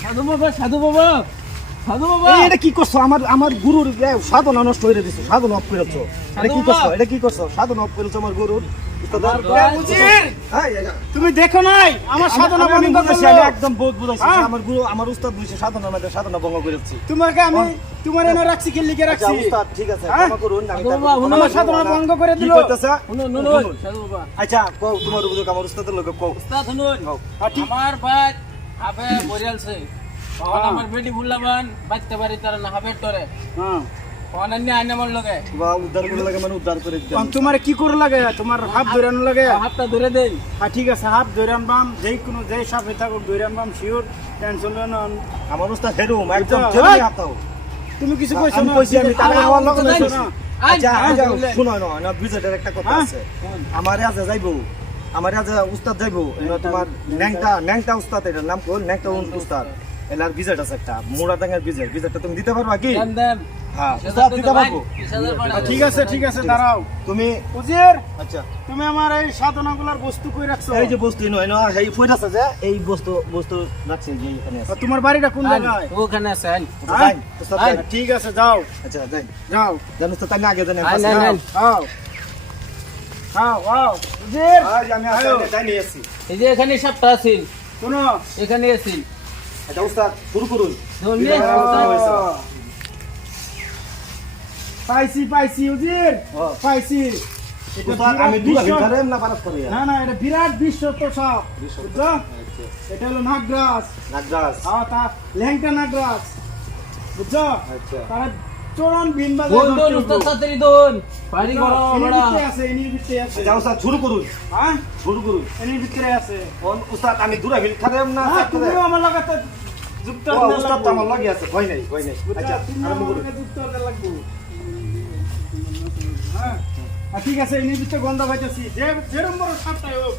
সাধু বাবা, সাধু বাবা, সাধু বাবা, এটা কি করছো? আমার গুরুর সাধনা নষ্ট করে দিছো, সাধনা অফ করেছো। এটা কি করছো? এটা কি করছো? সাধনা অফ করেছো আমার গুরুর। তুমি দেখো নাই আমার সাধনা ভঙ্গ করেছে। আমি একদম বহুত বুঝাইছি, আমার গুরু আমার উস্তাদ বুঝছে সাধনা না, সাধনা ভঙ্গ করেছি। তোমাকে আমি তোমার এনে রাখছি, কি লিখে রাখছি? উস্তাদ ঠিক আছে, ক্ষমা করুন, আমি আমার সাধনা ভঙ্গ করে দিল। কি কইতাছ? সাধু বাবা। আচ্ছা কও, তোমার অভিযোগ আমার উস্তাদের লোকে কও। উস্তাদ শুনুন, আমার ভাই হাফে বরিয়ালছে। আমার বেটি বুলাবান বাচ্চা বাড়ি তার না হাফে টরে। হ্যাঁ, অনন্য আইনা মন লগে। বা উদ্ধার করে লাগে, মানে উদ্ধার করে দিতে। তোমার কি করে লাগে? তোমার হাত ধরে আন লাগে? হাতটা ধরে দেই। হ্যাঁ ঠিক আছে, হাত ধরে আনবাম, যেই কোনো যেই সাপে থাকুক ধরে আনবাম, শিওর, টেনশন লয় না। আমার উস্তাদ হেরুম একদম জেলে হাতাও। তুমি কিছু কইছো না? কইছি আমি তাহলে আমার লগে কইছো কইছি না? আচ্ছা আচ্ছা শুনো না, বিজয়টার একটা কথা আছে। আমারে আজ যাইবো, আমারে আজ উস্তাদ যাইবো, তোমার ন্যাংটা উস্তাদ, এটার নাম কোন ন্যাংটা উস্তাদ। এলার বিজয় আছে একটা মোড়াদাঙ্গার বিজয়, বিজয়টা তুমি দিতে পারবা কি? দেন দেন। হ্যাঁ উস্তাদ দিতে পারবো। ঠিক আছে ঠিক আছে, দাঁড়াও তুমি উজির, আচ্ছা তুমি আমার এই সাধনাগুলার বস্তু কই রাখছো? এই যে বস্তু নয় না, এই ফইট আছে যে এই বস্তু রাখছি যে এখানে আছে। তোমার বাড়িটা কোন জায়গায়? ওখানে আছেন। যাই উস্তাদ যাই। ঠিক আছে, যাও আচ্ছা যাই, যাও। জানো তো তাই আগে জানেন। আইন, আইন, আইন। আও আও আও উজির, আজ আমি আসলে যাই নিয়ে আসছি। এই যে এখানে সাপটা আছেন, শোনো, এখানে আছেন। আচ্ছা উস্তাদ শুরু করুন। পাইছি পাইছি উজির, হ্যাঁ। পাইছি। উস্তাদ আমি দুলা ভিতরে না পারাস করি। না না, এটা বিরাট বিশ্ব তো সাপ, বুঝছো? এটা হলো নাগরাজ। নাগরাজ। হ্যাঁ, তা ল্যাংটা নাগরাজ, বুঝছো? আচ্ছা। তারা চরণ বিন বাজে দোন দোন উস্তাদ সাথেরি দোন। পানি গরম বড়া। এনির ভিতরে আছে। আচ্ছা উস্তাদ শুরু করুন, হ্যাঁ, শুরু করুন। এনির ভিতরে আছে। উস্তাদ আমি দুলা ভিতরে না হ্যাঁ, তুমিও আমার লগে তো যুক্ত ও হতে উস্তাদ তো লাগবো। আমার লাগি আছে, ভয় নাই ভয় নাই। আচ্ছা তুমিও আরম্ভ আমার করুন। লগে যুক্ত হতে লাগবো। হ্যাঁ, ঠিক আছে, এনির ভিতরে গন্ধ পাইতেছি। যেরম বড় সাপটাই হোক,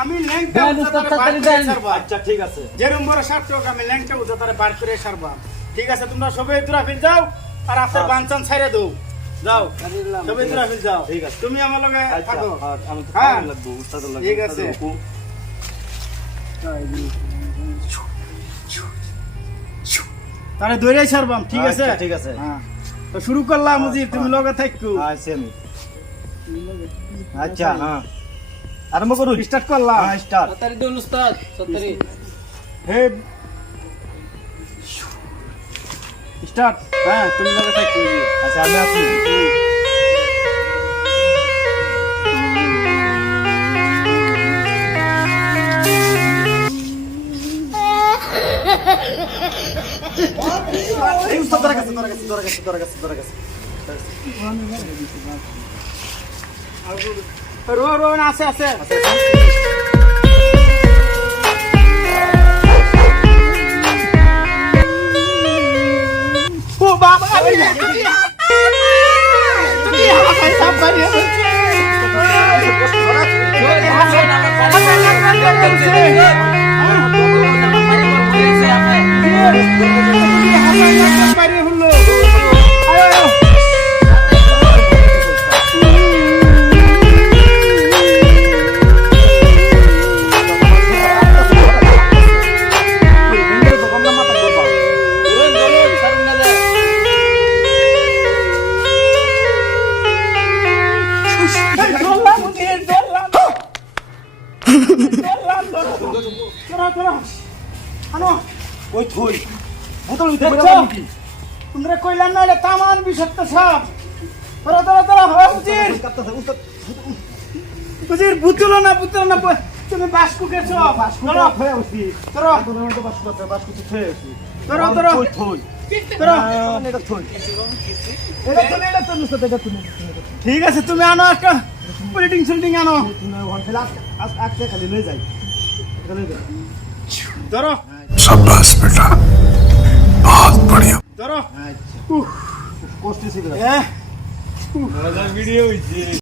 আমি ল্যাংটা দেন, উঠা উস্তাদ তারে বার তাড়াতাড়ি করে দেন। ছাড়বো। আচ্ছা ঠিক আছে। যেরম বড় সাপটা হোক, আমি ল্যাংটা উঠা তারে বার করে ছাড়বা। ঠিক আছে, তোমরা সবাই তুরাফিল যাও, আর আপনার বানচান ছাইড়ে দাও। যাও সবাই তুরাফিল যাও। ঠিক আছে। তুমি আমার লগে আচ্ছা থাকো। আর আমি তো হ্যাঁ। ভালো লাগবো উস্তাদের লাগবে। ঠিক আছে। তারে দৌড়াই ছাড়বাম, ঠিক আছে? আচ্ছা, ঠিক আছে। হ্যাঁ, তো শুরু করলাম উজির, তুমি লগে থাকো। আচ্ছা আমি আচ্ছা হ্যাঁ আরম্ভ করুন। স্টার্ট করলাম। হ্যাঁ স্টার্ট। সাতারি দোন উস্তাদ, সাতারি। হে স্টার্ট। হ্যাঁ, তুমি লগে থাকো উজির। আচ্ছা আমি আছি। এই উস্তাদ ধরে গেছে, ধরে গেছে, ধরে গেছে, ধরে গেছে, ধরে গেছে। রো রো না, আছে আছে। ও বাবা, আরে তুমি হাসাই সাপ বানিয়ে বলছিস। বাইরে হলো। আয়ো ধরলাম উজির, ধরলাম। ধরলাম, ধরো, ধরো। আনো। ওই থই বোতল উঠে দেখছো? তোমরা কইলাম না, এটা তামান বিষাক্ত সাপ। ধরো, ধরো, ধরো, উজির। উজির, বুতলো না, বুতলো না। তুমি বাসকু খেছো। ধরো, ধরো, ধরো, ধরো। ধরো। ঠিক আছে, তুমি আনো একটা পুলিটিং সুলিটিং আনো। ধরো, शाबाश बेटा बहुत बढ़िया ধরো। কষ্ট ছিল। ভিডিও হইছে।